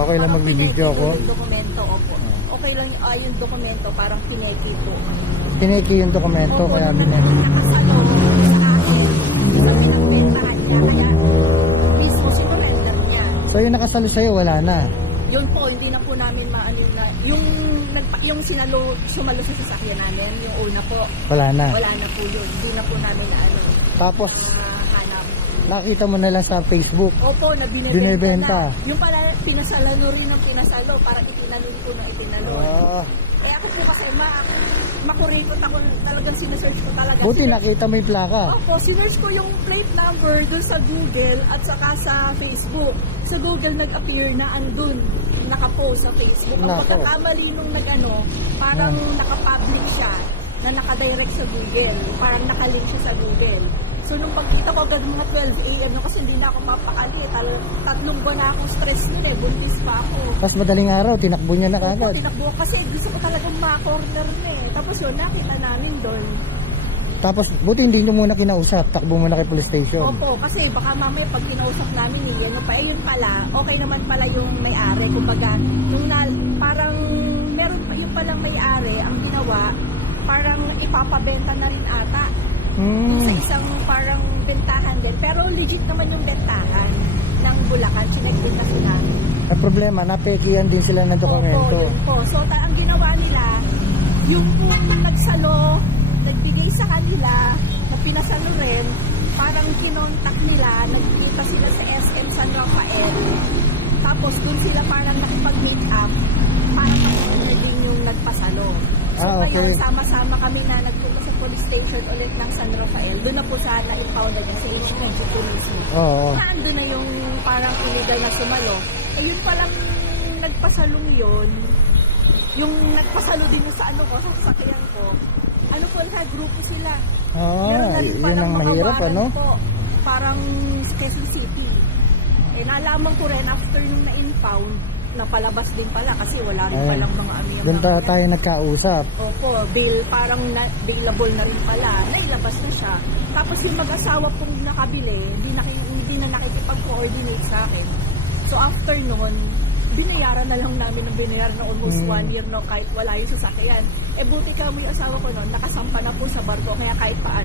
Okay lang magbibideo ako? Yung dokumento, opo. Okay lang yung dokumento, parang pineki po. Tineki yung dokumento, Opo, kaya nakasalo sa akin. Sa pinagbentahan niya, kaya mismo sinurrender niya. So yung nakasalo sa'yo, wala na. Yun po, hindi na po namin maano na. Yung sumalo sa sasakyan namin, yung una po, Wala na. wala na po yun. Hindi na po namin na Tapos, hanap. nakita mo na lang sa Facebook. Opo, na Binebenta. binibenta na. Yung pala, pinasalo rin ng pinasalo, parang itinalon ko na itinalon. Ah, Eh ako po kasi makurikot ako, talagang sinesearch ko talaga. buti nakita mo yung plaka. Opo, sinearch ko yung plate number doon sa Google at saka sa Facebook. Sa Google nag-appear na andun, nakapost sa Facebook. Ang Nako. pagkakamali nung nagano, parang nakapublic siya na nakadirect sa Google. Parang nakalink siya sa Google. So nung pagkita ko agad mga 12 a.m. no, kasi hindi na ako mapakali. Tatlong buwan na akong stress nila eh. Buntis pa ako. Tapos madaling araw, tinakbo niya na Opo, kagad. tinakbo ko kasi gusto ko talagang ma-corner na eh. Tapos yun, nakita namin doon. Tapos, buti hindi nyo muna kinausap. Takbo muna kay police station. Opo, kasi baka mamaya pag kinausap namin ano pa, yun pala, okay naman pala yung may-ari. Kumbaga, parang meron pa yung palang may-ari, ang ginawa, parang ipapabenta na rin ata. Yung sa isang parang bentahan din. Pero legit naman yung bentahan ng Bulacan. Chinek din na sila. Ang problema, napekihan din sila ng dokumento. Opo, yun po. So, ang ginawa nila, yung nagsalo, nagbigay sa kanila, na pinasalo rin, parang kinontak nila, nagkita sila sa SM San Rafael. Tapos, dun sila parang nakipag-meet up, parang naging yung nagpasalo. So, Okay. ngayon, sama-sama kami na nagpunta sa police station ulit ng San Rafael. Doon na po sa na-impound na sa HQ mismo. Oo. Doon na yung parang illegal na sumalo. Eh, yun palang nagpasalong yun. Yung nagpasalo din sa ano ko, sa sasakyan ko. Ano po, sa grupo sila. Meron na rin Yun palang ang mga mahirap, warrant ano? po. Parang Quezon City. Eh, nalaman ko rin after nung na-impound, napalabas din pala kasi wala rin Ayun. palang mga amiyang Doon tayo nagkausap. Opo, bail parang bailable na rin pala. Nailabas na siya. Tapos yung mag-asawa pong nakabili, hindi na nakikipag-coordinate sa akin. So after nun, binayaran na lang namin ng binayaran na almost 1 year no, kahit wala yung sasakyan. Eh buti ka mo yung asawa ko nun, nakasampa na po sa barko, kaya kahit paano.